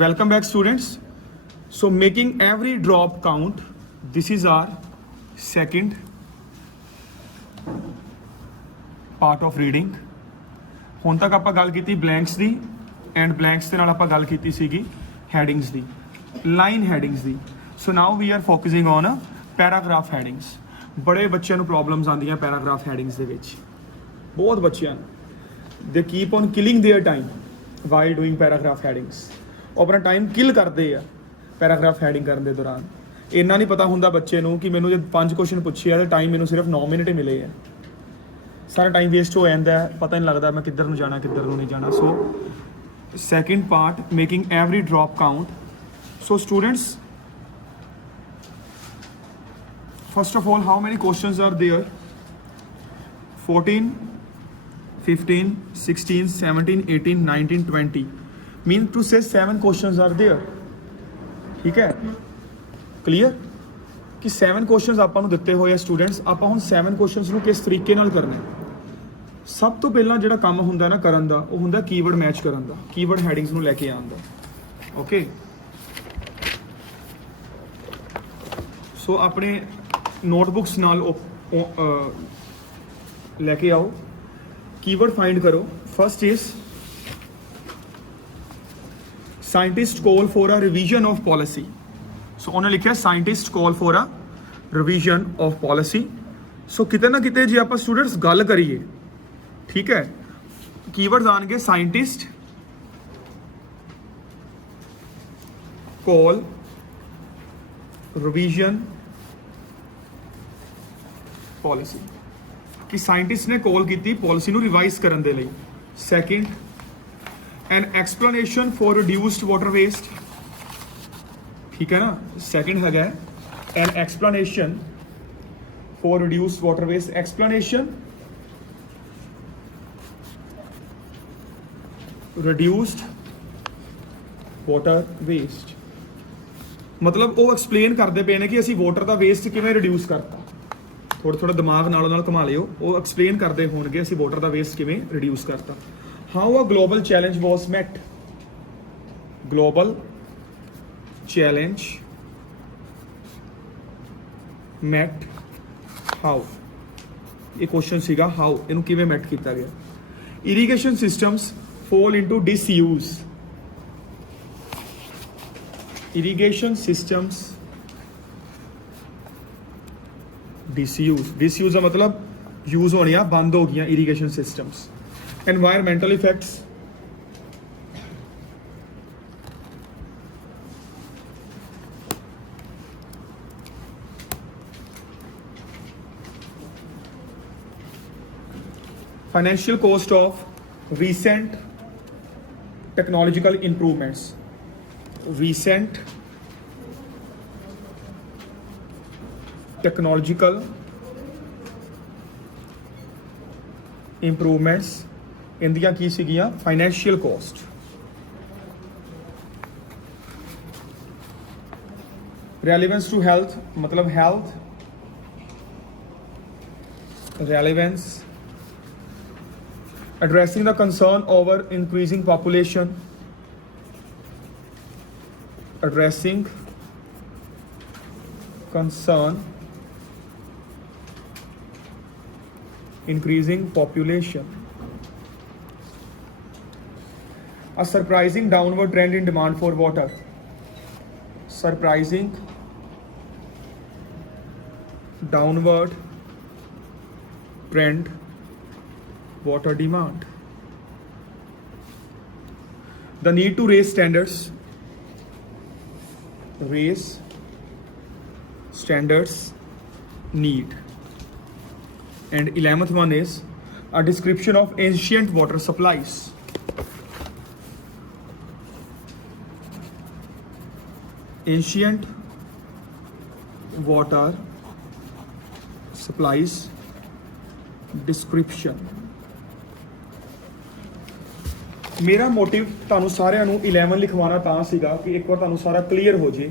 Welcome back, students. So making every drop count. This is our second part of reading. ਹੁਣ ਤੱਕ ਆਪਾਂ ਗੱਲ ਕੀਤੀ ਬਲੈਂਕਸ ਦੀ ਐਂਡ ਬਲੈਂਕਸ ਦੇ ਨਾਲ ਆਪਾਂ ਗੱਲ ਕੀਤੀ ਸੀਗੀ ਹੈਡਿੰਗਸ ਦੀ, ਲਾਈਨ ਹੈਡਿੰਗਸ ਦੀ. So now we are focusing on paragraph headings. ਬੜੇ ਬੱਚਿਆਂ ਨੂੰ ਪ੍ਰੋਬਲਮਸ ਆਉਂਦੀਆਂ ਪੈਰਾਗ੍ਰਾਫ ਹੈਡਿੰਗਸ ਦੇ ਵਿੱਚ, ਬਹੁਤ ਬੱਚਿਆਂ ਨੂੰ. ਦੇ keep on killing there time while doing paragraph headings. ਉਹ ਆਪਣਾ ਟਾਈਮ ਕਿਲ ਕਰਦੇ ਆ ਪੈਰਾਗ੍ਰਾਫ ਹੈਡਿੰਗ ਕਰਨ ਦੇ ਦੌਰਾਨ. ਇੰਨਾ ਨਹੀਂ ਪਤਾ ਹੁੰਦਾ ਬੱਚੇ ਨੂੰ ਕਿ ਮੈਨੂੰ ਜੇ 5 ਕੁਐਸਚਨ ਪੁੱਛੇ ਆ ਤਾਂ ਟਾਈਮ ਮੈਨੂੰ ਸਿਰਫ 9 ਮਿੰਟ ਹੀ ਮਿਲੇ ਆ. ਸਾਰਾ ਟਾਈਮ ਵੇਸਟ ਹੋ ਜਾਂਦਾ, ਪਤਾ ਨਹੀਂ ਲੱਗਦਾ ਮੈਂ ਕਿੱਧਰ ਨੂੰ ਜਾਣਾ ਕਿੱਧਰ ਨੂੰ ਨਹੀਂ ਜਾਣਾ. So second part, making every drop count. So students, first of all, how many questions are there? 14, 15, 16, 17, 18, 19, 20. Mean to say 7 questions are there. ठीक है, clear? कि 7 questions ਆਪਾਂ ਨੂੰ ਦਿੱਤੇ ਹੋਏ ਆ ਸਟੂਡੈਂਟਸ. ਆਪਾਂ ਹੁਣ 7 questions ਨੂੰ ਕਿਸ ਤਰੀਕੇ ਨਾਲ ਕਰਨੇ. ਸਭ ਤੋਂ ਪਹਿਲਾਂ ਜਿਹੜਾ ਕੰਮ ਹੁੰਦਾ ਨਾ ਕਰਨ ਦਾ, ਉਹ ਹੁੰਦਾ ਕੀਵਰਡ ਮੈਚ ਕਰਨ ਦਾ, ਕੀਵਰਡ ਹੈਡਿੰਗਸ ਨੂੰ ਲੈ ਕੇ ਆਉਣ ਦਾ. ਓਕੇ, ਸੋ ਆਪਣੇ ਨੋਟਬੁੱਕਸ ਨਾਲ ਲੈ ਕੇ ਆਓ, ਕੀਵਰਡ ਫਾਈਂਡ ਕਰੋ. First is scientist call for a revision of policy. So ਉਹਨੇ ਲਿਖਿਆ scientist call for a revision of policy. So ਕਿਤੇ ਨਾ ਕਿਤੇ ਜੇ ਆਪਾਂ ਸਟੂਡੈਂਟਸ ਗੱਲ ਕਰੀਏ, ਠੀਕ ਹੈ, ਕੀਵਰਡਸ ਆਣਗੇ ਸਾਇੰਟਿਸਟ ਕਾਲ ਰਿਵੀਜ਼ਨ ਪੋਲਿਸੀ, ਕਿ ਸਾਇੰਟਿਸਟ ਨੇ ਕਾਲ ਕੀਤੀ ਪੋਲਿਸੀ ਨੂੰ ਰਿਵਾਈਜ਼ ਕਰਨ ਦੇ ਲਈ. Second, an explanation for reduced water waste. ਠੀਕ ਹੈ ਨਾ, ਸੈਕਿੰਡ ਹੈਗਾ an explanation for reduced water waste. Explanation reduced water waste, ਮਤਲਬ ਉਹ ਐਕਸਪਲੇਨ ਕਰਦੇ ਪਏ ਨੇ ਕਿ ਅਸੀਂ ਵਾਟਰ ਦਾ ਵੇਸਟ ਕਿਵੇਂ ਰਿਡਿਊਸ ਕਰਤਾ. ਥੋੜਾ ਦਿਮਾਗ ਨਾਲੋਂ ਨਾਲ ਘੁਮਾ ਲਿਓ. ਉਹ ਐਕਸਪਲੇਨ ਕਰਦੇ ਹੋਣਗੇ ਅਸੀਂ ਵਾਟਰ ਦਾ ਵੇਸਟ ਕਿਵੇਂ ਰਿਡਿਊਸ ਕਰਤਾ. How a global challenge was met. Global challenge met how, ਇਹ ਕੁਐਸਚਨ ਸੀਗਾ ਹਾਊ, ਇਹਨੂੰ ਕਿਵੇਂ ਮੈਟ ਕੀਤਾ ਗਿਆ. Irrigation systems fall into disuse. Irrigation systems disuse ਦਾ ਮਤਲਬ ਯੂਜ਼ ਹੋਣੀਆਂ ਬੰਦ ਹੋ ਗਈਆਂ irrigation systems. Environmental effects, financial cost of recent technological improvements. Recent technological improvements ਇੰਦੀਆਂ ਕੀ ਸੀਗੀਆਂ, financial cost. relevance to health ਮਤਲਬ health relevance, addressing the concern over increasing population, addressing concern increasing population. A surprising downward trend in demand for water. Surprising downward trend water demand. The need to raise standards. Raise standards need. And 11th one is a description of ancient water supplies. Ancient water supplies description. ਮੇਰਾ motive ਤੁਹਾਨੂੰ ਸਾਰਿਆਂ ਨੂੰ 11 ਲਿਖਵਾਉਣਾ ਤਾਂ ਸੀਗਾ ਕਿ ਇੱਕ ਵਾਰ ਤੁਹਾਨੂੰ ਸਾਰਾ ਕਲੀਅਰ ਹੋ ਜੇ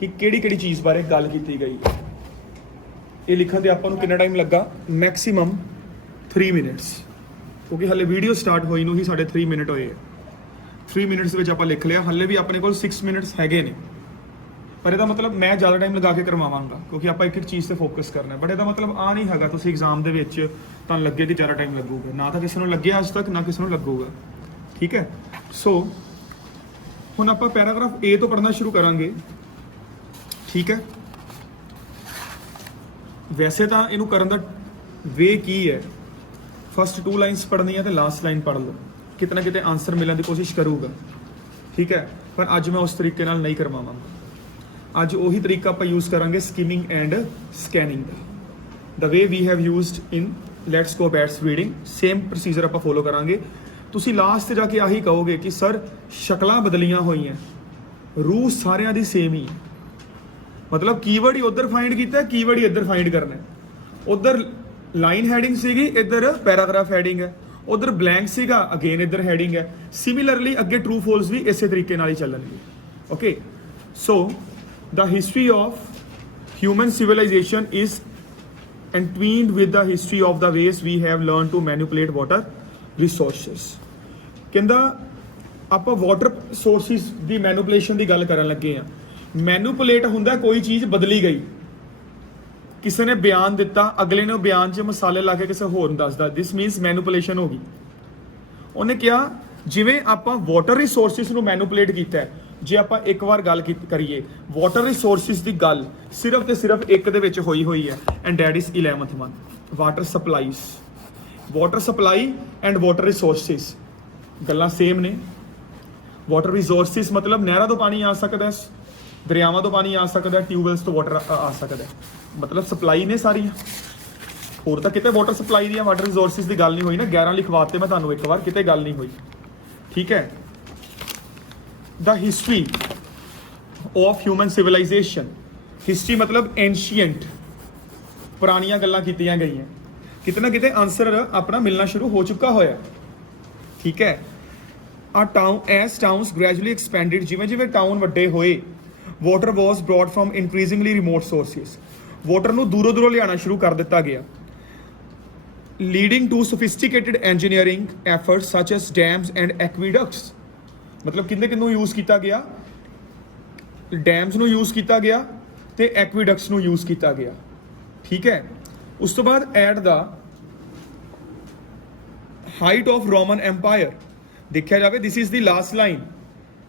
ਕਿ ਕਿਹੜੀ ਕਿਹੜੀ ਚੀਜ਼ ਬਾਰੇ ਗੱਲ ਕੀਤੀ ਗਈ. ਇਹ ਲਿਖਣ ਤੇ ਆਪਾਂ ਨੂੰ ਕਿੰਨਾ ਟਾਈਮ ਲੱਗਾ, ਮੈਕਸਿਮਮ 3 ਮਿੰਟਸ, ਕਿਉਂਕਿ ਹਲੇ ਵੀਡੀਓ ਸਟਾਰਟ ਹੋਈ ਨੂੰ ਹੀ ਸਾਡੇ 3 ਮਿੰਟ ਹੋਏ. 3 ਮਿੰਟਸ ਵਿੱਚ ਆਪਾਂ ਲਿਖ ਲਿਆ, ਹੱਲੇ ਵੀ ਆਪਣੇ ਕੋਲ 6 ਮਿੰਟਸ ਹੈਗੇ ਨੇ, ਪਰ ਇਹਦਾ ਮਤਲਬ ਮੈਂ ਜ਼ਿਆਦਾ ਟਾਈਮ ਲਗਾ ਕੇ ਕਰਵਾਵਾਂਗਾ ਕਿਉਂਕਿ ਆਪਾਂ ਇੱਕ ਇੱਕ ਚੀਜ਼ ਤੇ ਫੋਕਸ ਕਰਨਾ ਹੈ। ਬਟ ਇਹਦਾ ਮਤਲਬ ਆ ਨਹੀਂ ਹੈਗਾ ਤੁਸੀਂ ਐਗਜ਼ਾਮ ਦੇ ਵਿੱਚ ਤੁਹਾਨੂੰ ਲੱਗੇ ਕਿ ਜ਼ਿਆਦਾ ਟਾਈਮ ਲੱਗੂਗਾ, ਨਾ ਤਾਂ ਕਿਸੇ ਨੂੰ ਲੱਗਿਆ ਅੱਜ ਤੱਕ, ਨਾ ਕਿਸੇ ਨੂੰ ਲੱਗੂਗਾ, ਠੀਕ ਹੈ। ਸੋ ਹੁਣ ਆਪਾਂ ਪੈਰਾਗ੍ਰਾਫ A ਤੋਂ ਪੜ੍ਹਨਾ ਸ਼ੁਰੂ ਕਰਾਂਗੇ, ਠੀਕ ਹੈ। ਵੈਸੇ ਤਾਂ ਇਹਨੂੰ ਕਰਨ ਦਾ ਵੇ ਕੀ ਹੈ, ਫਸਟ 2 ਲਾਈਨਸ ਪੜ੍ਹਨੀ ਹੈ ਤੇ ਲਾਸਟ ਲਾਈਨ ਪੜ੍ਹ ਲਓ, ਕਿਤੇ ਨਾ ਕਿਤੇ ਆਨਸਰ ਮਿਲਣ ਦੀ ਕੋਸ਼ਿਸ਼ ਕਰੂਗਾ, ਠੀਕ ਹੈ। ਪਰ ਅੱਜ ਮੈਂ ਉਸ ਤਰੀਕੇ ਨਾਲ ਨਹੀਂ ਕਰਵਾਵਾਂਗਾ, ਅੱਜ ਉਹੀ ਤਰੀਕਾ ਆਪਾਂ ਯੂਜ਼ ਕਰਾਂਗੇ ਸਕਿਮਿੰਗ ਐਂਡ ਸਕੈਨਿੰਗ ਦਾ, way we have used in let's go bats reading, same procedure ਆਪਾਂ ਫੋਲੋ ਕਰਾਂਗੇ। ਤੁਸੀਂ ਲਾਸਟ ਤੇ ਜਾ ਕੇ ਆਹੀ ਕਹੋਗੇ ਕਿ ਸਰ ਸ਼ਕਲਾਂ ਬਦਲੀਆਂ ਹੋਈਆਂ, ਰੂਹ ਸਾਰਿਆਂ ਦੀ ਸੇਮ ਹੀ ਹੈ, ਮਤਲਬ ਕੀਵਰਡ ਹੀ ਉਧਰ ਫਾਈਂਡ ਕੀਤਾ, ਕੀਵਰਡ ਹੀ ਇੱਧਰ ਫਾਈਂਡ ਕਰਨਾ ਹੈ। ਉਧਰ ਲਾਈਨ ਹੈਡਿੰਗ ਸੀਗੀ, ਇੱਧਰ ਪੈਰਾਗ੍ਰਾਫ ਹੈਡਿੰਗ ਹੈ, ਉਧਰ ਬਲੈਂਕ ਸੀਗਾ, ਅਗੇਨ ਇੱਧਰ ਹੈਡਿੰਗ ਹੈ। ਸਿਮਿਲਰਲੀ ਅੱਗੇ ਟਰੂ ਫੋਲਸ ਵੀ ਇਸੇ ਤਰੀਕੇ ਨਾਲ ਹੀ ਚੱਲਣਗੇ, okay. So the history of human civilization is entwined with the history of the ways we have learned to manipulate water resources। ਕਹਿੰਦਾ ਆਪਾਂ ਵਾਟਰ ਸੋਰਸਿਸ ਦੀ ਮੈਨੂਪੂਲੇਸ਼ਨ ਦੀ ਗੱਲ ਕਰਨ ਲੱਗੇ ਆ। ਮੈਨੂਪੂਲੇਟ ਹੁੰਦਾ ਕੋਈ ਚੀਜ਼ ਬਦਲੀ ਗਈ, ਕਿਸੇ ਨੇ ਬਿਆਨ ਦਿੱਤਾ, ਅਗਲੇ ਨੇ ਬਿਆਨ 'ਚ ਮਸਾਲੇ ਲਾ ਕੇ ਕਿਸੇ ਹੋਰ ਨੂੰ ਦੱਸਦਾ, ਦਿਸ ਮੀਨਸ ਮੈਨੂਪੂਲੇਸ਼ਨ ਹੋ ਗਈ। ਉਹਨੇ ਕਿਹਾ ਜਿਵੇਂ ਆਪਾਂ ਵਾਟਰ ਰਿਸੋਰਸਿਸ ਨੂੰ ਮੈਨੂਪੂਲੇਟ ਕੀਤਾ ਹੈ, ਜੇ ਆਪਾਂ ਇੱਕ ਵਾਰ ਗੱਲ ਕਰੀਏ ਵਾਟਰ ਰਿਸੋਰਸਿਸ ਦੀ ਗੱਲ ਸਿਰਫ ਤੇ ਸਿਰਫ ਇੱਕ ਦੇ ਵਿੱਚ ਹੋਈ ਹੈ, and that is 11th one, water supplies. Water supply and water resources ਗੱਲਾਂ ਸੇਮ ਨੇ। ਵਾਟਰ ਰਿਸੋਰਸਿਸ ਮਤਲਬ ਨਹਿਰਾਂ ਤੋਂ ਪਾਣੀ ਆ ਸਕਦਾ, ਦਰਿਆਵਾਂ ਤੋਂ ਪਾਣੀ ਆ ਸਕਦਾ, ਟਿਊਬਵੈਲਸ ਤੋਂ ਵਾਟਰ ਆ ਸਕਦਾ, ਮਤਲਬ ਸਪਲਾਈ ਨੇ ਸਾਰੀਆਂ। ਹੋਰ ਤਾਂ ਕਿਤੇ ਵਾਟਰ ਸਪਲਾਈ ਦੀਆਂ ਵਾਟਰ ਰਿਸੋਰਸਿਸ ਦੀ ਗੱਲ ਨਹੀਂ ਹੋਈ ਨਾ, 11 ਲਿਖਵਾਤੇ ਮੈਂ ਤੁਹਾਨੂੰ ਇੱਕ ਵਾਰ, ਕਿਤੇ ਗੱਲ ਨਹੀਂ ਹੋਈ, ਠੀਕ ਹੈ। The history of human civilization, history मतलब ancient, ਪੁਰਾਣੀਆਂ ਗੱਲਾਂ ਕੀਤੀਆਂ ਗਈਆਂ, ਕਿਤੇ ਨਾ ਕਿਤੇ ਆਨਸਰ ਆਪਣਾ ਮਿਲਣਾ ਸ਼ੁਰੂ ਹੋ ਚੁੱਕਾ ਹੋਇਆ, ਠੀਕ ਹੈ। as towns gradually expanded, ਜਿਵੇਂ ਜਿਵੇਂ ਟਾਊਨ ਵੱਡੇ ਹੋਏ, water was brought from increasingly remote sources, water ਨੂੰ ਦੂਰੋਂ ਦੂਰੋਂ ਲਿਆਉਣਾ ਸ਼ੁਰੂ ਕਰ ਦਿੱਤਾ ਗਿਆ, leading to sophisticated engineering efforts such as dams and aqueducts। ਮਤਲਬ ਕਿੰਨੂੰ ਯੂਜ਼ ਕੀਤਾ ਗਿਆ, ਡੈਮਸ ਨੂੰ ਯੂਜ਼ ਕੀਤਾ ਗਿਆ ਤੇ ਐਕਵੀਡਕਟਸ ਨੂੰ ਯੂਜ਼ ਕੀਤਾ ਗਿਆ, ਠੀਕ ਹੈ। ਉਸ ਤੋਂ ਬਾਅਦ at the height of Roman empire, ਦੇਖਿਆ ਜਾਵੇ this is the last line,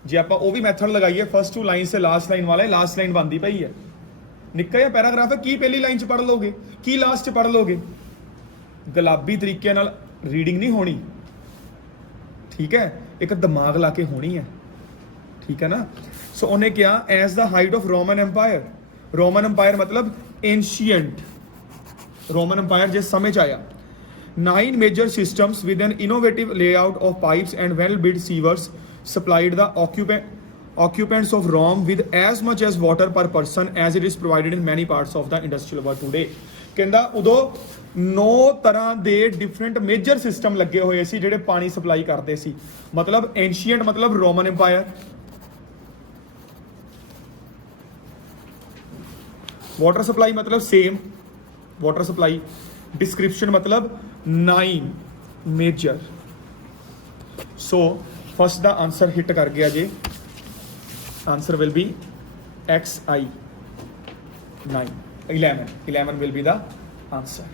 ਜੇ ਆਪਾਂ ਉਹ ਵੀ ਮੈਥਡ ਲਗਾਈਏ ਫਸਟ 2 ਲਾਈਨ ਸੇ ਲਾਸਟ ਲਾਈਨ ਵਾਲਾ, ਲਾਸਟ ਲਾਈਨ ਬਣਦੀ ਪਈ ਹੈ। ਨਿੱਕਾ ਜਿਹਾ ਪੈਰਾਗ੍ਰਾਫ ਹੈ, ਕੀ ਪਹਿਲੀ ਲਾਈਨ 'ਚ ਪੜ੍ਹ ਲਓਗੇ, ਕੀ ਲਾਸਟ 'ਚ ਪੜ੍ਹ ਲਓਗੇ, ਗੁਲਾਬੀ ਤਰੀਕੇ ਨਾਲ ਰੀਡਿੰਗ ਨਹੀਂ ਹੋਣੀ, ਠੀਕ ਹੈ, ਇੱਕ ਦਿਮਾਗ ਲਾ ਕੇ ਹੋਣੀ ਹੈ, ਠੀਕ ਹੈ ਨਾ। ਸੋ ਉਹਨੇ ਕਿਹਾ as the height of Roman Empire, Roman Empire ਮਤਲਬ ਐਂਸ਼ੀਐਂਟ ਰੋਮਨ ਐਮਪਾਇਰ ਜੇ ਸਮਝ ਆਇਆ। 9 major systems with an innovative layout of pipes and well build sewers supplied the occupants of Rome with as much as water per person as it is provided in many parts of the industrial world today। ਕਹਿੰਦਾ ਉਦੋਂ 9 ਤਰ੍ਹਾਂ ਦੇ different major system ਲੱਗੇ ਹੋਏ ਸੀ ਜਿਹੜੇ ਪਾਣੀ supply ਕਰਦੇ ਸੀ, ਮਤਲਬ ਐਂਸ਼ੀਐਂਟ ਮਤਲਬ ਰੋਮਨ ਐਮਪਾਇਰ, ਵਾਟਰ ਸਪਲਾਈ ਮਤਲਬ ਸੇਮ ਵਾਟਰ ਸਪਲਾਈ, ਡਿਸਕ੍ਰਿਪਸ਼ਨ ਮਤਲਬ 9 ਮੇਜਰ। ਸੋ ਫਸਟ ਦਾ ਆਨਸਰ ਹਿੱਟ ਕਰ ਗਿਆ ਜੇ, answer will B XI 9 11 will be the answer।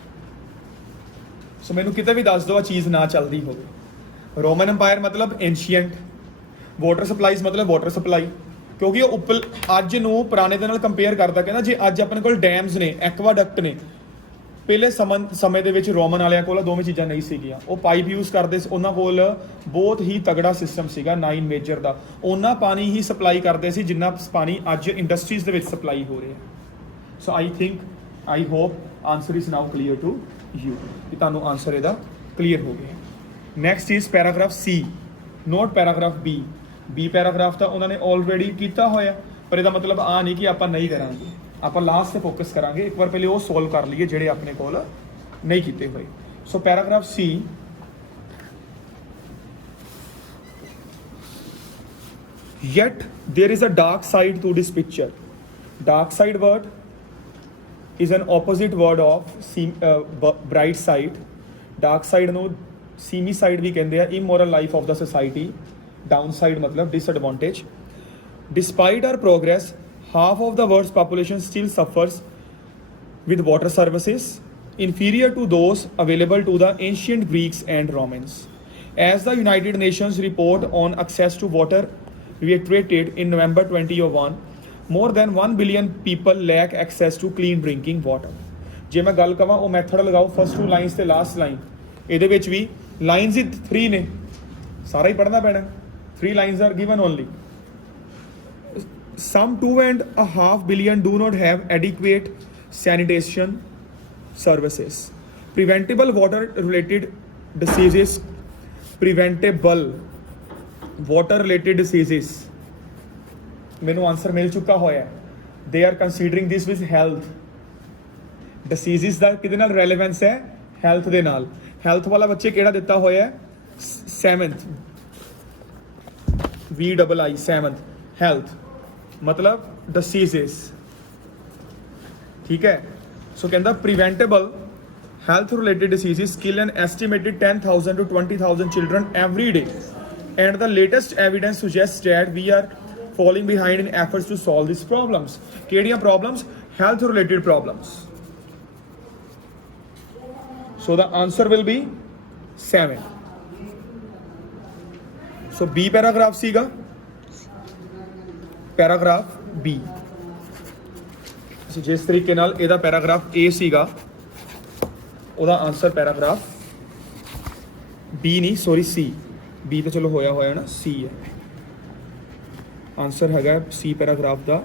ਸੋ ਮੈਨੂੰ ਕਿਤੇ ਵੀ ਦੱਸ ਦਿਓ ਆ ਚੀਜ਼ ਨਾ ਚੱਲਦੀ ਹੋਵੇ। ਰੋਮਨ ਐਮਪਾਇਰ ਮਤਲਬ ਐਂਸ਼ੀਐਂਟ, ਵਾਟਰ ਸਪਲਾਈਜ਼ ਮਤਲਬ ਵਾਟਰ ਸਪਲਾਈ, ਕਿਉਂਕਿ ਉਹ ਉੱਪਰ ਅੱਜ ਨੂੰ ਪੁਰਾਣੇ ਦੇ ਨਾਲ ਕੰਪੇਅਰ ਕਰਦਾ, ਕਹਿੰਦਾ ਜੇ ਅੱਜ ਆਪਣੇ ਕੋਲ ਡੈਮਸ ਨੇ, ਐਕਵਾਡਕਟ ਨੇ, ਪਹਿਲੇ ਸਮੇਂ ਦੇ ਵਿੱਚ ਰੋਮਨ ਵਾਲਿਆਂ ਕੋਲ ਦੋਵੇਂ ਚੀਜ਼ਾਂ ਨਹੀਂ ਸੀਗੀਆਂ, ਉਹ ਪਾਈਪ ਯੂਜ਼ ਕਰਦੇ ਸੀ, ਉਹਨਾਂ ਕੋਲ ਬਹੁਤ ਹੀ ਤਗੜਾ ਸਿਸਟਮ ਸੀਗਾ 9 ਮੇਜਰ ਦਾ, ਉਹਨਾਂ ਪਾਣੀ ਹੀ ਸਪਲਾਈ ਕਰਦੇ ਸੀ ਜਿੰਨਾ ਪਾਣੀ ਅੱਜ ਇੰਡਸਟਰੀਜ਼ ਦੇ ਵਿੱਚ ਸਪਲਾਈ ਹੋ ਰਿਹਾ। ਸੋ I hope answer is now clear to you, ਕਿ ਤੁਹਾਨੂੰ ਆਨਸਰ ਇਹਦਾ ਕਲੀਅਰ ਹੋ ਗਿਆ। Next is paragraph C, note paragraph B paragraph ਤਾਂ ਉਹਨਾਂ ਨੇ ਆਲਰੇਡੀ ਕੀਤਾ ਹੋਇਆ, ਪਰ ਇਹਦਾ ਮਤਲਬ ਆ ਨਹੀਂ ਕਿ ਆਪਾਂ ਨਹੀਂ ਕਰਾਂਗੇ, ਆਪਾਂ ਲਾਸਟ ਤੇ ਫੋਕਸ ਕਰਾਂਗੇ। ਇੱਕ ਵਾਰ ਪਹਿਲੇ ਉਹ ਸੋਲਵ ਕਰ ਲਈਏ ਜਿਹੜੇ ਆਪਣੇ ਕੋਲ ਨਹੀਂ ਕੀਤੇ ਹੋਏ। ਸੋ paragraph C, yet there is a dark side to this picture। dark side word is an opposite word of bright side। dark side ਨੂੰ seamy side ਵੀ ਕਹਿੰਦੇ ਆ। immoral life of the society downside मतलब disadvantage. Despite our progress, half of the world's population still suffers with water services inferior to those available to the ancient Greeks and Romans. As the United Nations report on access to water reiterated in November 2001, more than 1 billion people lack access to clean drinking water. ਜੇ ਮੈਂ ਗੱਲ ਕਰਾਂ ਉਹ method ਲਗਾਓ first 2 lines ਤੇ last line, ਇਹਦੇ ਵਿੱਚ ਵੀ lines ਹੀ 3 ਨੇ, ਸਾਰਾ ਹੀ ਪੜ੍ਹਨਾ ਪੈਣਾ. 3 lines are given only. Some 2.5 billion do not have adequate sanitation services. Preventable water related diseases. Preventable water related diseases. ਮੈਨੂੰ ਆਨਸਰ ਮਿਲ ਚੁੱਕਾ ਹੋਇਆ. They are considering this with health. Diseases ਦਾ ਕਿਹਦੇ ਨਾਲ ਰੈਲੇਵੈਂਸ ਹੈ? ਹੈਲਥ ਦੇ ਨਾਲ. ਹੈਲਥ ਵਾਲਾ ਬੱਚੇ ਕਿਹੜਾ ਦਿੱਤਾ ਹੋਇਆ ਹੈ? 7th VII 7th ਹੈਲਥ मतलब diseases. ठीक है. So ਕਹਿੰਦਾ preventable health related diseases kill an estimated 10,000 to 20,000 children every day, and the latest evidence suggests that we are falling behind in efforts to solve these problems. ਕਿਹੜੀਆਂ problems? Health related problems. So the answer will be 7. So B paragraph ਸੀਗਾ. Paragraph B. ਜਿਸ ਤਰੀਕੇ ਨਾਲ ਇਹਦਾ paragraph A ਸੀਗਾ, ਉਹਦਾ answer paragraph B ਨਹੀਂ, sorry C. B ਤਾਂ ਚਲੋ ਹੋਇਆ ਨਾ, C ਹੈ ਆਨਸਰ ਹੈਗਾ C paragraph the.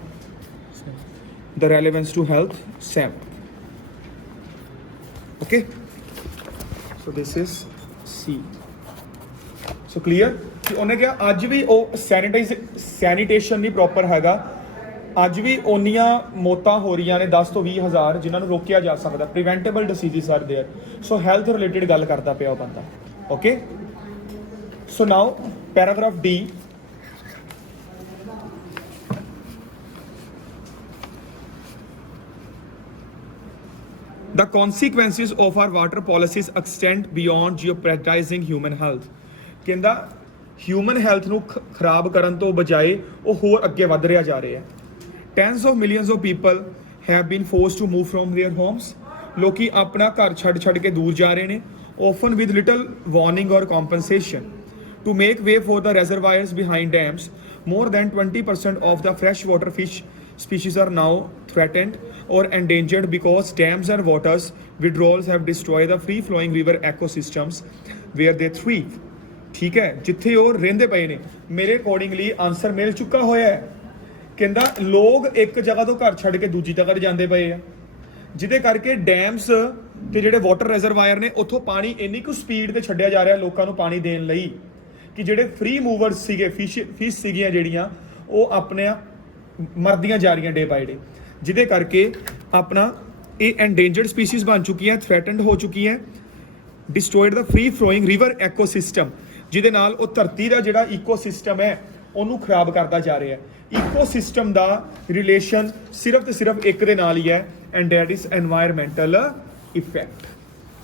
The relevance to health 7. Okay, so this is C. So clear ਕਿ ਉਹਨੇ ਕਿਹਾ ਅੱਜ ਵੀ ਉਹ ਸੈਨੀਟੇਸ਼ਨ ਨਹੀਂ ਪ੍ਰੋਪਰ ਹੈਗਾ, ਅੱਜ ਵੀ ਓਨੀਆਂ ਮੌਤਾਂ ਹੋ ਰਹੀਆਂ ਨੇ 10 ਤੋਂ 20 ਹਜ਼ਾਰ ਜਿਨ੍ਹਾਂ ਨੂੰ ਰੋਕਿਆ ਜਾ ਸਕਦਾ. Preventable diseases are there. So health related ਗੱਲ ਕਰਦਾ ਪਿਆ ਉਹ ਬੰਦਾ. Okay, so now paragraph D. The consequences of our water policies extend beyond jeopardizing human health. ਕਹਿੰਦਾ ਹਿਊਮਨ ਹੈਲਥ ਨੂੰ ਖਰਾਬ ਕਰਨ ਤੋਂ ਬਜਾਏ ਉਹ ਹੋਰ ਅੱਗੇ ਵੱਧ ਰਿਹਾ ਜਾ ਰਿਹਾ ਹੈ. Tens of millions of people have been forced to move from their homes. ਲੋਕੀ ਆਪਣਾ ਘਰ ਛੱਡ ਕੇ ਦੂਰ ਜਾ ਰਹੇ ਨੇ, often with little warning or compensation. To make way for the reservoirs behind dams, more than 20% of the freshwater fish species are now threatened or endangered because dams and waters withdrawals have destroyed the free-flowing river ecosystems where they thrive. ਠੀਕ ਹੈ, ਜਿੱਥੇ ਉਹ ਰਹਿੰਦੇ ਪਏ ਨੇ. ਮੇਰੇ accordingly answer ਮਿਲ ਚੁੱਕਾ ਹੋਇਆ ਹੈ. ਕਹਿੰਦਾ ਲੋਕ ਇੱਕ ਜਗ੍ਹਾ ਤੋਂ ਘਰ ਛੱਡ ਕੇ ਦੂਜੀ ਜਗ੍ਹਾ ਜਾਂਦੇ ਪਏ ਆ, ਜਿਹਦੇ ਕਰਕੇ ਡੈਮਸ ਤੇ ਜਿਹੜੇ ਵਾਟਰ ਰਿਜ਼ਰਵਾਇਰ ਨੇ ਉੱਥੋਂ ਪਾਣੀ ਇੰਨੀ ਕੁ ਸਪੀਡ ਤੇ ਛੱਡਿਆ ਜਾ ਰਿਹਾ ਲੋਕਾਂ ਨੂੰ ਪਾਣੀ ਦੇਣ ਲਈ ਕਿ ਜਿਹੜੇ ਫ੍ਰੀ ਮੂਵਰਸ ਸੀਗੇ, ਫਿਸ਼ ਸੀਗੀਆਂ ਜਿਹੜੀਆਂ, ਉਹ ਆਪਣੇ ਮਰਦੀਆਂ ਜਾ ਰਹੀਆਂ ਡੇ ਬਾਈ ਡੇ, ਜਿਹਦੇ ਕਰਕੇ ਆਪਣਾ ਇਹ ਐਂਡੇਂਜਰਡ ਸਪੀਸੀਜ਼ ਬਣ ਚੁੱਕੀ ਹੈ, ਥ੍ਰੈਟਨਡ ਹੋ ਚੁੱਕੀ ਹੈ. ਡਿਸਟਰੋਇਡ ਦਾ ਫ੍ਰੀ ਫਲੋਇੰਗ ਰਿਵਰ ਐਕੋਸਿਸਟਮ, ਜਿਹਦੇ ਨਾਲ ਉਹ ਧਰਤੀ ਦਾ ਜਿਹੜਾ ਈਕੋਸਿਸਟਮ ਹੈ ਉਹਨੂੰ ਖਰਾਬ ਕਰਦਾ ਜਾ ਰਿਹਾ ਹੈ. ਈਕੋਸਿਸਟਮ ਦਾ ਰਿਲੇਸ਼ਨ ਸਿਰਫ ਤੇ ਸਿਰਫ ਇੱਕ ਦੇ ਨਾਲ ਹੀ ਹੈ, and that is environmental effect.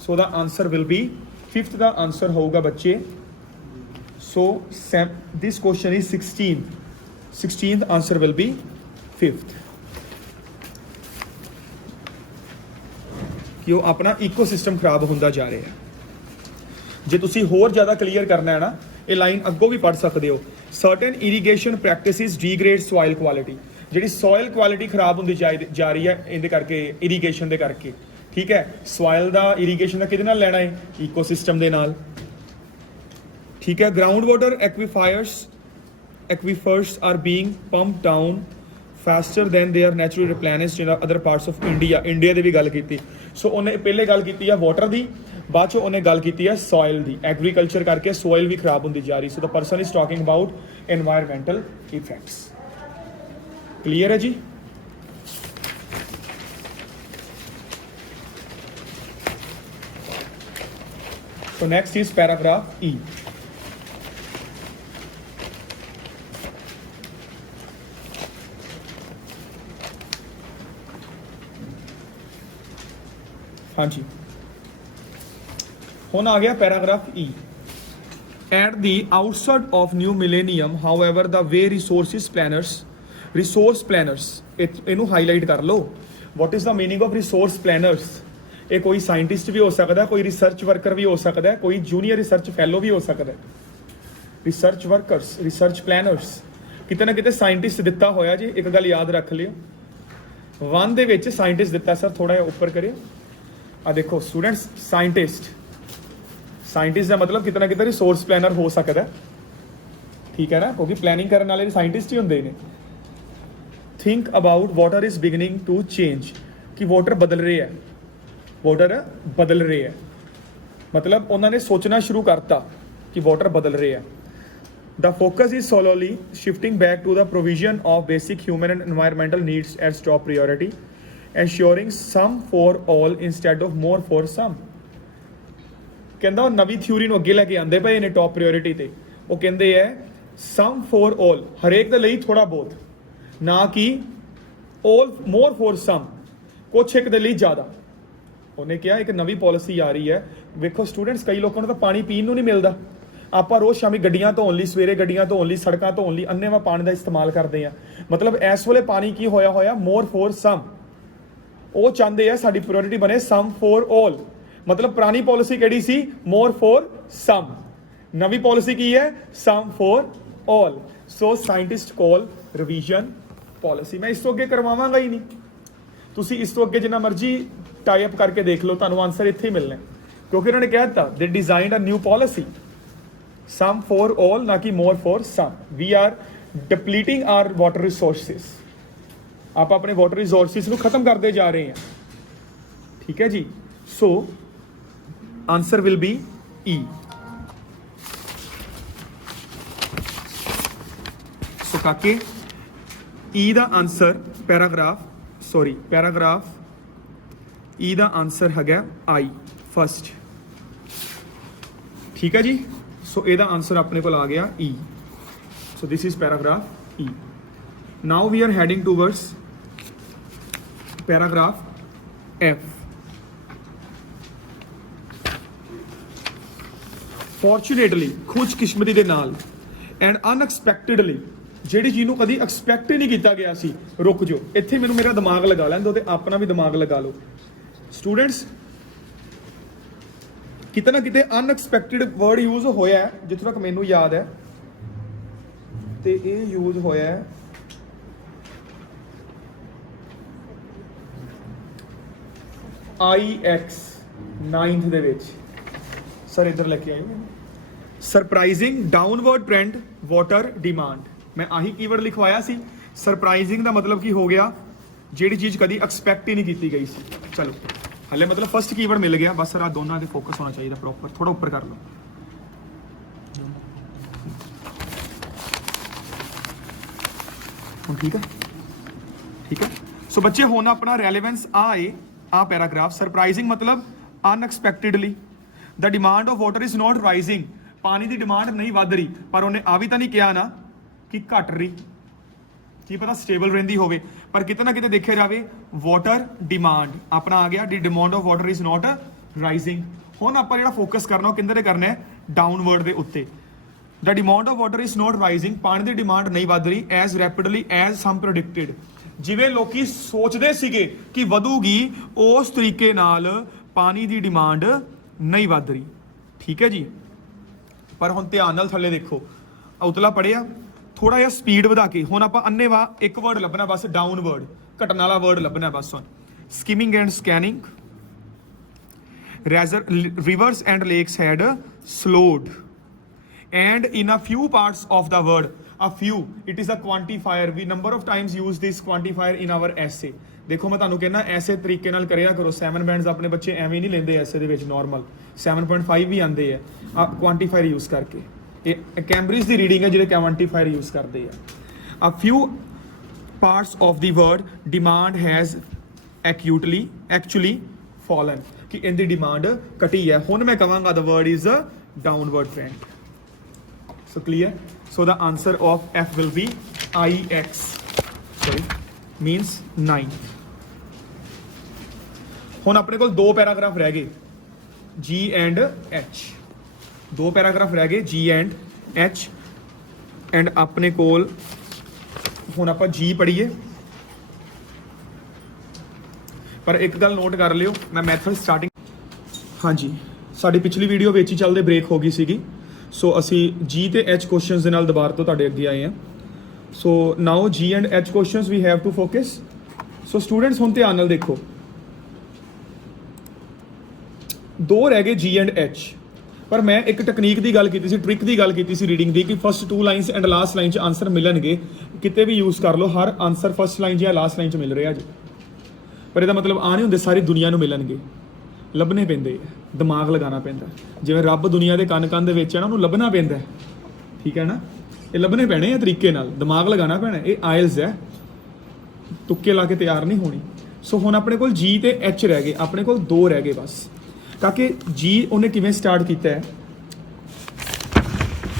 So the answer will be 5th ਦਾ ਆਨਸਰ ਹੋਊਗਾ ਬੱਚੇ. So this question is 16th answer will be 5th. ਕਿ ਉਹ ਆਪਣਾ ਈਕੋਸਿਸਟਮ ਖਰਾਬ ਹੁੰਦਾ ਜਾ ਰਿਹਾ ਹੈ. ਜੇ ਤੁਸੀਂ ਹੋਰ ਜ਼ਿਆਦਾ ਕਲੀਅਰ ਕਰਨਾ ਹੈ ਨਾ, ਇਹ ਲਾਈਨ ਅੱਗੋਂ ਵੀ ਪੜ੍ਹ ਸਕਦੇ ਹੋ. Certain irrigation practices degrade soil quality. ਜਿਹੜੀ ਸੋਇਲ ਕੁਆਲਿਟੀ ਖਰਾਬ ਹੁੰਦੀ ਜਾ ਰਹੀ ਹੈ ਇਹਦੇ ਕਰਕੇ, ਇਰੀਗੇਸ਼ਨ ਦੇ ਕਰਕੇ. ਠੀਕ ਹੈ, ਸੋਇਲ ਦਾ ਇਰੀਗੇਸ਼ਨ ਦਾ ਕਿਹਦੇ ਨਾਲ ਲੈਣਾ ਹੈ? ਈਕੋਸਿਸਟਮ ਦੇ ਨਾਲ. ਠੀਕ ਹੈ, ground water aquifers are being pumped down faster than they are naturally replenished in other parts of India. India ਦੀ ਵੀ ਗੱਲ ਕੀਤੀ. ਸੋ ਉਹਨੇ ਪਹਿਲੇ ਗੱਲ ਕੀਤੀ ਹੈ ਵਾਟਰ ਦੀ, ਬਾਅਦ ਚੋਂ ਉਹਨੇ ਗੱਲ ਕੀਤੀ ਹੈ ਸੋਇਲ ਦੀ. ਐਗਰੀਕਲਚਰ ਕਰਕੇ ਸੋਇਲ ਵੀ ਖਰਾਬ ਹੁੰਦੀ ਜਾ ਰਹੀ. So the person is talking about environmental effects. Clear ਹੈ ਜੀ? So next is paragraph E. हाँ जी, ਹੁਣ ਆ ਗਿਆ paragraph E. At the outset of new millennium, however, the way resource planners, ਇਹਨੂੰ ਹਾਈਲਾਈਟ ਕਰ ਲਓ। What is the meaning of resource planners? ਇਹ ਕੋਈ ਸਾਇੰਟਿਸਟ ਵੀ ਹੋ ਸਕਦਾ, ਕੋਈ ਰਿਸਰਚ ਵਰਕਰ ਵੀ ਹੋ ਸਕਦਾ, ਕੋਈ ਜੂਨੀਅਰ ਰਿਸਰਚ ਫੈਲੋ ਵੀ ਹੋ ਸਕਦਾ। ਰਿਸਰਚ ਵਰਕਰਸ, ਰਿਸਰਚ ਪਲੈਨਰਸ, ਕਿਤੇ ਨਾ ਕਿਤੇ ਸਾਇੰਟਿਸਟ ਦਿੱਤਾ ਹੋਇਆ ਜੀ। ਇੱਕ ਗੱਲ ਯਾਦ ਰੱਖ ਲਿਓ, 1 ਦੇ ਵਿੱਚ ਸਾਇੰਟਿਸਟ ਦਿੱਤਾ। ਸਰ ਥੋੜਾ ਜਿਹਾ ਉੱਪਰ ਕਰਿਓ। ਆ ਦੇਖੋ ਸਟੂਡੈਂਟਸ, ਸਾਇੰਟਿਸਟ ਦਾ ਮਤਲਬ ਕਿਤੇ ਨਾ ਕਿਤੇ ਰਿਸੋਰਸ ਪਲੈਨਰ ਹੋ ਸਕਦਾ, ਠੀਕ ਹੈ ਨਾ, ਕਿਉਂਕਿ ਪਲੈਨਿੰਗ ਕਰਨ ਵਾਲੇ ਸਾਇੰਟਿਸਟ ਹੀ ਹੁੰਦੇ ਨੇ। Think about water is beginning to change, ਕਿ ਵਾਟਰ ਬਦਲ ਰਿਹਾ ਹੈ, ਮਤਲਬ ਉਹਨਾਂ ਨੇ ਸੋਚਣਾ ਸ਼ੁਰੂ ਕਰਤਾ ਕਿ ਵਾਟਰ ਬਦਲ ਰਿਹਾ ਹੈ। The focus is slowly shifting back to the provision of basic human and environmental needs as top priority, ensuring some for all instead of more for some. ਕਹਿੰਦਾ ਉਹ ਨਵੀਂ ਥਿਊਰੀ ਨੂੰ ਅੱਗੇ ਲੈ ਕੇ ਆਉਂਦੇ ਪਏ ਨੇ ਟੌਪ ਪ੍ਰਾਇੋਰਟੀ ਤੇ। ਉਹ ਕਹਿੰਦੇ ਹੈ ਸਮ ਫॉर all, ਹਰੇਕ ਦੇ ਲਈ ਥੋੜਾ ਬਹੁਤ, ਨਾ ਕਿ all more for some, ਕੁਛ ਇੱਕ ਦੇ ਲਈ ਜ਼ਿਆਦਾ। ਉਹਨੇ ਕਿਹਾ ਇੱਕ ਨਵੀਂ ਪਾਲਿਸੀ ਆ ਰਹੀ ਹੈ। ਵੇਖੋ ਸਟੂਡੈਂਟਸ, ਕਈ ਲੋਕਾਂ ਨੂੰ ਤਾਂ ਪਾਣੀ ਪੀਣ ਨੂੰ ਨਹੀਂ ਮਿਲਦਾ। ਆਪਾਂ ਰੋਜ਼ ਸ਼ਾਮੀ ਗੱਡੀਆਂ ਧੋਣ ਲਈ, ਸਵੇਰੇ ਗੱਡੀਆਂ ਧੋਣ ਲਈ, ਸੜਕਾਂ ਧੋਣ ਲਈ ਅੰਨੇਵਾਹ ਪਾਣੀ ਦਾ ਇਸਤੇਮਾਲ ਕਰਦੇ ਆ। ਮਤਲਬ ਇਸ ਵੇਲੇ ਪਾਣੀ ਕੀ ਹੋਇਆ ਮੋਰ ਫੋਰ ਸਮ। ਉਹ ਚਾਹੁੰਦੇ ਆ ਸਾਡੀ ਪ੍ਰਾਇੋਰਟੀ ਬਣੇ ਸਮ ਫੋਰ ਆਲ। ਮਤਲਬ ਪੁਰਾਣੀ ਪਾਲਿਸੀ ਕਿਹੜੀ ਸੀ? ਮੋਰ ਫੋਰ ਸਮ। ਨਵੀਂ ਪਾਲਿਸੀ ਕੀ ਹੈ? ਸਮ for all. So scientist call revision policy. ਮੈਂ ਇਸ ਤੋਂ ਅੱਗੇ ਕਰਵਾਵਾਂਗਾ ਹੀ ਨਹੀਂ, ਤੁਸੀਂ ਇਸ ਤੋਂ ਅੱਗੇ ਜਿੰਨਾ ਮਰਜ਼ੀ ਟਾਈ ਅਪ ਕਰਕੇ ਦੇਖ ਲਓ, ਤੁਹਾਨੂੰ ਆਨਸਰ ਇੱਥੇ ਹੀ ਮਿਲਣਾ, ਕਿਉਂਕਿ ਉਹਨਾਂ ਨੇ ਕਹਿ ਦਿੱਤਾ they designed a new policy, some for all, ਨਾ ਕਿ more for some. We are depleting our water resources. ਆਪਾਂ ਆਪਣੇ ਵਾਟਰ ਰਿਸੋਰਸਿਸ ਨੂੰ ਖਤਮ ਕਰਦੇ ਜਾ ਰਹੇ ਹਾਂ, ਠੀਕ ਹੈ ਜੀ। ਸੋ ਆਨਸਰ ਵਿਲ ਬੀ ਈ। ਸੋ ਕਾਕੇ ਈ ਦਾ ਆਨਸਰ ਪੈਰਾਗ੍ਰਾਫ ਈ ਦਾ ਆਨਸਰ ਹੈਗਾ ਆਈ ਫਸਟ, ਠੀਕ ਹੈ ਜੀ। ਸੋ ਇਹਦਾ ਆਨਸਰ ਆਪਣੇ ਕੋਲ ਆ ਗਿਆ E. So this is paragraph E. Now we are heading towards paragraph F. Fortunately, ਖੁਸ਼ਕਿਸਮਤੀ ਦੇ ਨਾਲ, ਐਂਡ ਅਨਐਕਸਪੈਕਟਡਲੀ, ਜਿਹੜੀ ਚੀਜ਼ ਨੂੰ ਕਦੀ ਐਕਸਪੈਕਟ ਹੀ ਨਹੀਂ ਕੀਤਾ ਗਿਆ ਸੀ। ਰੁਕ ਜਾਓ, ਇੱਥੇ ਮੈਨੂੰ ਮੇਰਾ ਦਿਮਾਗ ਲਗਾ ਲੈਣ ਦਿਓ ਤੇ ਆਪਣਾ ਵੀ ਦਿਮਾਗ ਲਗਾ ਲਓ ਸਟੂਡੈਂਟਸ। ਕਿਤੇ ਨਾ ਕਿਤੇ ਅਨਐਕਸਪੈਕਟਡ ਵਰਡ ਯੂਜ਼ ਹੋਇਆ ਹੈ, ਜਿੱਥੋਂ ਤੱਕ ਮੈਨੂੰ ਯਾਦ ਹੈ, ਤੇ ਇਹ ਯੂਜ਼ ਹੋਇਆ ਹੈ IX 9th ਦੇ ਵਿੱਚ। ਸਰ ਇੱਧਰ ਲੈ ਕੇ ਆਇਓ। Surprising downward trend water demand. ਮੈਂ ਆਹੀ ਕੀਵਰਡ ਲਿਖਵਾਇਆ ਸੀ। ਸਰਪ੍ਰਾਈਜ਼ਿੰਗ ਦਾ ਮਤਲਬ ਕੀ ਹੋ ਗਿਆ? ਜਿਹੜੀ ਚੀਜ਼ ਕਦੀ ਐਕਸਪੈਕਟ ਹੀ ਨਹੀਂ ਕੀਤੀ ਗਈ ਸੀ। ਚਲੋ ਹਲੇ ਮਤਲਬ ਫਸਟ ਕੀਵਰਡ ਮਿਲ ਗਿਆ ਬਸ। ਸਰ ਆ ਦੋਨਾਂ ਤੇ ਫੋਕਸ ਹੋਣਾ ਚਾਹੀਦਾ ਪ੍ਰੋਪਰ। ਥੋੜਾ ਉੱਪਰ ਕਰ ਲਓ। ਹੁਣ ਠੀਕ ਹੈ, ਠੀਕ ਹੈ। ਸੋ ਬੱਚੇ ਹੁਣ ਆਪਣਾ ਰੈਲੇਵੈਂਸ ਆਏ ਆ ਪੈਰਾਗ੍ਰਾਫ। ਸਰਪ੍ਰਾਈਜ਼ਿੰਗ ਮਤਲਬ unexpectedly. The demand of water is not rising. ਪਾਣੀ ਦੀ ਡਿਮਾਂਡ ਨਹੀਂ ਵੱਧ ਰਹੀ, ਪਰ ਉਹਨੇ ਆ ਵੀ ਤਾਂ ਨਹੀਂ ਕਿਹਾ ਨਾ ਕਿ ਘਟ ਰਹੀ। ਕੀ ਪਤਾ ਸਟੇਬਲ ਰਹਿੰਦੀ ਹੋਵੇ, ਪਰ ਕਿਤੇ ਨਾ ਕਿਤੇ ਦੇਖਿਆ ਜਾਵੇ ਵਾਟਰ ਡਿਮਾਂਡ ਆਪਣਾ ਆ ਗਿਆ। The demand of water is not rising. ਹੁਣ ਆਪਾਂ ਜਿਹੜਾ ਫੋਕਸ ਕਰਨਾ ਉਹ ਕਿੰਦੇ ਤੇ ਕਰਨਾ ਹੈ? ਡਾਊਨਵਰਡ ਦੇ ਉੱਤੇ। The demand of water is not rising. ਪਾਣੀ ਦੀ ਡਿਮਾਂਡ ਨਹੀਂ ਵੱਧ ਰਹੀ as rapidly as some predicted. ਜਿਵੇਂ ਲੋਕੀ ਸੋਚਦੇ ਸੀਗੇ ਕਿ ਵਧੂਗੀ, ਉਸ ਤਰੀਕੇ ਨਾਲ ਪਾਣੀ ਦੀ ਡਿਮਾਂਡ ਨਹੀਂ ਵੱਧ ਰਹੀ, ਠੀਕ ਹੈ ਜੀ। ਪਰ ਹੁਣ ਧਿਆਨ ਨਾਲ ਥੱਲੇ ਦੇਖੋ, ਉਤਲਾ ਪੜਿਆ, ਥੋੜਾ ਜਿਹਾ ਸਪੀਡ ਵਧਾ ਕੇ। ਹੁਣ ਆਪਾਂ ਅੰਨੇਵਾਹ ਇੱਕ ਵਰਡ ਲੱਭਣਾ ਬਸ, ਡਾਊਨਵਰਡ, ਘਟਣ ਵਾਲਾ ਵਰਡ ਲੱਭਣਾ ਬਸ। ਹੁਣ skimming and scanning. rivers and lakes had slowed, and in a few parts of the word, a few, it is a quantifier. We number of times use this quantifier in our essay. ਦੇਖੋ ਮੈਂ ਤੁਹਾਨੂੰ ਕਹਿੰਦਾ ਐਸੇ ਤਰੀਕੇ ਨਾਲ ਕਰਿਆ ਕਰੋ। 7 bands ਆਪਣੇ ਬੱਚੇ ਐਵੇਂ ਨਹੀਂ ਲੈਂਦੇ ਐਸੇ ਦੇ ਵਿੱਚ, ਨਾਰਮਲ 7.5 ਵੀ ਆਉਂਦੇ ਆ ਕੁਆਂਟੀਫਾਇਰ ਯੂਜ਼ ਕਰਕੇ। ਇਹ ਕੈਂਬਰਿਜ ਦੀ ਰੀਡਿੰਗ ਹੈ ਜਿਹੜੇ ਕੁਆਂਟੀਫਾਇਰ ਯੂਜ਼ ਕਰਦੇ ਆ। a few parts of the word demand has actually fallen, ਕਿ ਇਹਦੀ ਡਿਮਾਂਡ ਘਟੀ ਹੈ। ਹੁਣ ਮੈਂ ਕਹਾਂਗਾ the word is a downward trend. So clear? So the answer of F will be IX. Sorry, means 9. ਹੁਣ ਆਪਣੇ ਕੋਲ ਦੋ ਪੈਰਾਗ੍ਰਾਫ ਰਹਿ ਗਏ, G and H। 2 ਪੈਰਾਗ੍ਰਾਫ ਰਹਿ ਗਏ G ਐਂਡ H ਐਂਡ ਆਪਣੇ ਕੋਲ ਹੁਣ ਆਪਾਂ G ਪੜ੍ਹੀਏ। ਪਰ ਇੱਕ ਗੱਲ ਨੋਟ ਕਰ ਲਿਓ, ਮੈਂ ਮੈਥਡ ਸਟਾਰਟਿੰਗ ਹਾਂਜੀ ਸਾਡੀ ਪਿਛਲੀ ਵੀਡੀਓ ਵਿੱਚ ਹੀ ਚੱਲਦੇ ਬ੍ਰੇਕ ਹੋ ਗਈ ਸੀਗੀ, ਸੋ ਅਸੀਂ G ਤੇ H ਕੁਐਸਚਨਸ ਦੇ ਨਾਲ ਦੁਬਾਰਾ ਤੋਂ ਤੁਹਾਡੇ ਅੱਗੇ ਆਏ ਹਾਂ। So now G and H questions we have to focus. So students ਹੁਣ ਧਿਆਨ ਨਾਲ ਦੇਖੋ, 2 ਰਹਿ ਗਏ G ਐਂਡ H, ਪਰ ਮੈਂ ਇੱਕ ਟੈਕਨੀਕ ਦੀ ਗੱਲ ਕੀਤੀ ਸੀ, ਟ੍ਰਿਕ ਦੀ ਗੱਲ ਕੀਤੀ ਸੀ ਰੀਡਿੰਗ ਦੀ, ਕਿ first 2 lines and last line 'ਚ ਆਨਸਰ ਮਿਲਣਗੇ। ਕਿਤੇ ਵੀ ਯੂਜ਼ ਕਰ ਲਓ, ਹਰ ਆਨਸਰ ਫਸਟ ਲਾਈਨ ਜਾਂ ਲਾਸਟ ਲਾਈਨ 'ਚ ਮਿਲ ਰਿਹਾ ਜੀ। ਪਰ ਇਹਦਾ ਮਤਲਬ ਆ ਨਹੀਂ ਹੁੰਦੇ ਸਾਰੀ ਦੁਨੀਆ ਨੂੰ ਮਿਲਣਗੇ, ਲੱਭਣੇ ਪੈਂਦੇ ਆ, ਦਿਮਾਗ ਲਗਾਉਣਾ ਪੈਂਦਾ। ਜਿਵੇਂ ਰੱਬ ਦੁਨੀਆ ਦੇ ਕੰਨ ਦੇ ਵਿੱਚ ਹੈ ਨਾ, ਉਹਨੂੰ ਲੱਭਣਾ ਪੈਂਦਾ, ਠੀਕ ਹੈ ਨਾ। ਇਹ ਲੱਭਣੇ ਪੈਣੇ ਆ ਤਰੀਕੇ ਨਾਲ, ਦਿਮਾਗ ਲਗਾਉਣਾ ਪੈਣਾ। ਇਹ ਆਇਲਸ ਹੈ, ਤੁੱਕੇ ਲਾ ਕੇ ਤਿਆਰ ਨਹੀਂ ਹੋਣੀ। ਸੋ ਹੁਣ ਆਪਣੇ ਕੋਲ G ਤੇ H ਰਹਿ ਗਏ, ਆਪਣੇ ਕੋਲ 2 ਰਹਿ ਗਏ ਬਸ। ਕਾਕੇ G ਉਹਨੇ ਕਿਵੇਂ ਸਟਾਰਟ ਕੀਤਾ ਹੈ,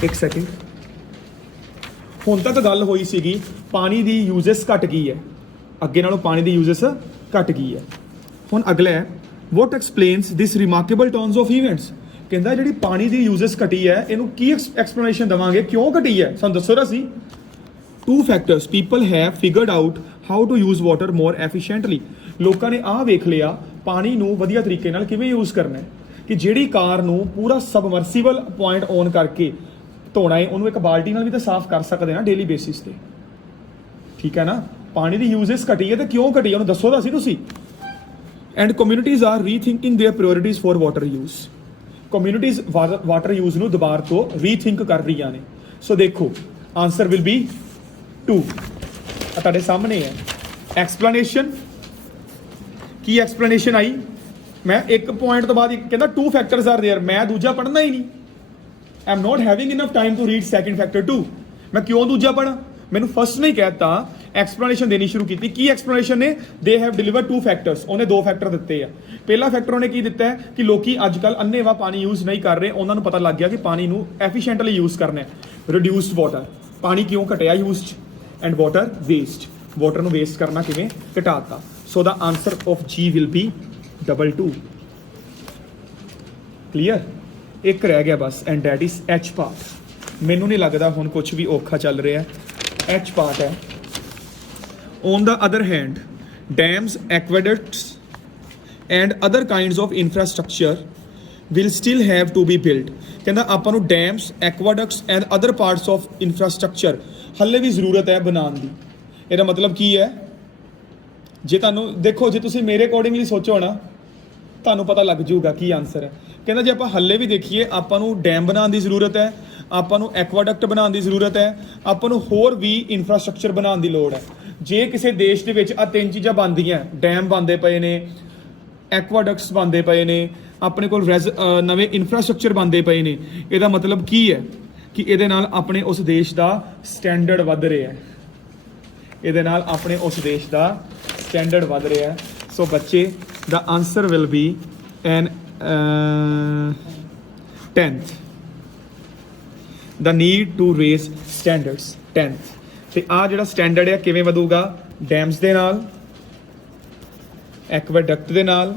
ਇੱਕ ਸੈਕਿੰਡ। ਹੁਣ ਤੱਕ ਗੱਲ ਹੋਈ ਸੀਗੀ ਪਾਣੀ ਦੀ ਯੂਜ਼ਸ ਘਟ ਗਈ ਹੈ, ਅੱਗੇ ਨਾਲੋਂ ਪਾਣੀ ਦੀ ਯੂਜ਼ਸ ਘਟ ਗਈ ਹੈ। ਹੁਣ ਅਗਲਾ ਹੈ what explains this remarkable turns of events। ਕਹਿੰਦਾ ਜਿਹੜੀ ਪਾਣੀ ਦੀ ਯੂਜ਼ਸ ਘਟੀ ਹੈ, ਇਹਨੂੰ ਕੀ ਐਕਸਪਲੇਨੇਸ਼ਨ ਦਵਾਂਗੇ, ਕਿਉਂ ਘਟੀ ਹੈ, ਸਾਨੂੰ ਦੱਸੋ ਤਾਂ ਸੀ। 2 factors people have figured out how to use water more efficiently। ਲੋਕਾਂ ਨੇ ਆਹ ਵੇਖ ਲਿਆ ਪਾਣੀ ਨੂੰ ਵਧੀਆ ਤਰੀਕੇ ਨਾਲ ਕਿਵੇਂ ਯੂਜ਼ ਕਰਨਾ ਹੈ, ਕਿ ਜਿਹੜੀ ਕਾਰ ਨੂੰ ਪੂਰਾ ਸਬਮਰਸੀਬਲ ਪੁਆਇੰਟ ਔਨ ਕਰਕੇ ਧੋਣਾ ਹੈ, ਉਹਨੂੰ ਇੱਕ ਬਾਲਟੀ ਨਾਲ ਵੀ ਤਾਂ ਸਾਫ਼ ਕਰ ਸਕਦੇ ਨਾ ਡੇਲੀ ਬੇਸਿਸ ਤੇ, ਠੀਕ ਹੈ ਨਾ। ਪਾਣੀ ਦੀ ਯੂਜ਼ਸ ਘਟੀ ਹੈ, ਤੇ ਕਿਉਂ ਘਟੀ ਹੈ ਉਹਨੂੰ ਦੱਸੋ ਤਾਂ ਸੀ ਤੁਸੀਂ। And communities are rethinking their priorities for water use. Communities water use ਨੂੰ ਦੁਬਾਰਾ ਤੋਂ ਰੀਥਿੰਕ ਕਰ ਰਹੀਆਂ ਨੇ। ਸੋ ਦੇਖੋ ਆਨਸਰ ਵਿਲ ਬੀ 2, ਤੁਹਾਡੇ ਸਾਹਮਣੇ ਹੈ। ਐਕਸਪਲੇਨੇਸ਼ਨ ਕੀ ਐਕਸਪਲੇਨੇਸ਼ਨ ਆਈ, ਮੈਂ ਇੱਕ ਪੁਆਇੰਟ ਤੋਂ ਬਾਅਦ ਕਹਿੰਦਾ 2 ਫੈਕਟਰਸ ਆਰ देयर, ਮੈਂ ਦੂਜਾ ਪੜ੍ਹਨਾ ਹੀ ਨਹੀਂ। I am not having enough time to read second factor 2। ਮੈਂ ਕਿਉਂ ਦੂਜਾ ਪੜ੍ਹਾਂ, ਮੈਨੂੰ ਫਸਟ ਨੇ ਕਹਿਤਾ, ਐਕਸਪਲੇਨੇਸ਼ਨ ਦੇਣੀ ਸ਼ੁਰੂ ਕੀਤੀ। ਕੀ ਐਕਸਪਲੇਨੇਸ਼ਨ ਨੇ, ਦੇ ਹੈਵ ਡਿਲੀਵਰਡ 2 ਫੈਕਟਰਸ। ਉਹਨੇ 2 ਫੈਕਟਰ ਦਿੱਤੇ ਆ। ਪਹਿਲਾ ਫੈਕਟਰ ਉਹਨੇ ਕੀ ਦਿੱਤਾ ਹੈ ਕਿ ਲੋਕੀ ਅੱਜ ਕੱਲ੍ਹ ਅੰਨ੍ਹੇਵਾਹ ਪਾਣੀ ਯੂਜ਼ ਨਹੀਂ ਕਰ ਰਹੇ, ਉਹਨਾਂ ਨੂੰ ਪਤਾ ਲੱਗ ਗਿਆ ਕਿ ਪਾਣੀ ਨੂੰ ਐਫੀਸ਼ੀਐਂਟਲੀ ਯੂਜ਼ ਕਰਨਾ ਹੈ। ਰਿਡਿਊਸਡ ਵਾਟਰ, ਪਾਣੀ ਕਿਉਂ ਘਟਿਆ ਯੂਜ਼ 'ਚ, ਐਂਡ ਵਾਟਰ ਵੇਸਟ, ਵਾਟਰ ਨੂੰ ਵੇਸਟ ਕਰਨਾ ਕਿਵੇਂ ਘਟਾਤਾ। So the answer of G will be 2 clear. ਇੱਕ ਰਹਿ ਗਿਆ ਬਸ, and that is H part. ਮੈਨੂੰ ਨਹੀਂ ਲੱਗਦਾ ਹੁਣ ਕੁਝ ਵੀ ਔਖਾ ਚੱਲ ਰਿਹਾ। H part ਹੈ। On the other hand, dams, aqueducts and other kinds of infrastructure will still have to be built। ਕਹਿੰਦਾ ਆਪਾਂ ਨੂੰ dams, aqueducts and other parts of infrastructure ਹੱਲੇ ਵੀ ਜ਼ਰੂਰਤ ਹੈ ਬਣਾਉਣ ਦੀ। ਇਹਦਾ ਮਤਲਬ ਕੀ ਹੈ, ਜੇ ਤੁਹਾਨੂੰ ਦੇਖੋ, ਜੇ ਤੁਸੀਂ ਮੇਰੇ ਅਕੋਰਡਿੰਗਲੀ ਸੋਚੋ ਨਾ, ਤੁਹਾਨੂੰ ਪਤਾ ਲੱਗ ਜਾਊਗਾ ਕੀ ਆਨਸਰ ਹੈ। ਕਹਿੰਦਾ ਜੇ ਆਪਾਂ ਹੱਲੇ ਵੀ ਦੇਖੀਏ, ਆਪਾਂ ਨੂੰ ਡੈਮ ਬਣਾਉਣ ਦੀ ਜ਼ਰੂਰਤ ਹੈ, ਆਪਾਂ ਨੂੰ ਐਕਵਾਡਕਟ ਬਣਾਉਣ ਦੀ ਜ਼ਰੂਰਤ ਹੈ, ਆਪਾਂ ਨੂੰ ਹੋਰ ਵੀ ਇਨਫਰਾਸਟ੍ਰਕਚਰ ਬਣਾਉਣ ਦੀ ਲੋੜ ਹੈ। ਜੇ ਕਿਸੇ ਦੇਸ਼ ਦੇ ਵਿੱਚ ਆ 3 ਚੀਜ਼ਾਂ ਬਣਦੀਆਂ, ਡੈਮ ਬਣਦੇ ਪਏ ਨੇ, ਐਕਵਾਡਕਟਸ ਬਣਦੇ ਪਏ ਨੇ, ਆਪਣੇ ਕੋਲ ਨਵੇਂ ਇਨਫਰਾਸਟ੍ਰਕਚਰ ਬਣਦੇ ਪਏ ਨੇ, ਇਹਦਾ ਮਤਲਬ ਕੀ ਹੈ ਕਿ ਇਹਦੇ ਨਾਲ ਆਪਣੇ ਉਸ ਦੇਸ਼ ਦਾ ਸਟੈਂਡਰਡ ਵੱਧ ਰਿਹਾ ਹੈ। ਇਹਦੇ ਨਾਲ ਆਪਣੇ ਉਸ ਦੇਸ਼ ਦਾ ਸਟੈਂਡਰਡ ਵੱਧ ਰਿਹਾ ਹੈ। ਸੋ ਬੱਚੇ, the answer will be an 10th, the need to raise standards 10th। ਤੇ ਆ ਜਿਹੜਾ ਸਟੈਂਡਰਡ ਹੈ ਕਿਵੇਂ ਵਧੂਗਾ, ਡੈਮਸ ਦੇ ਨਾਲ, ਐਕਵਾਡਕਟ ਦੇ ਨਾਲ,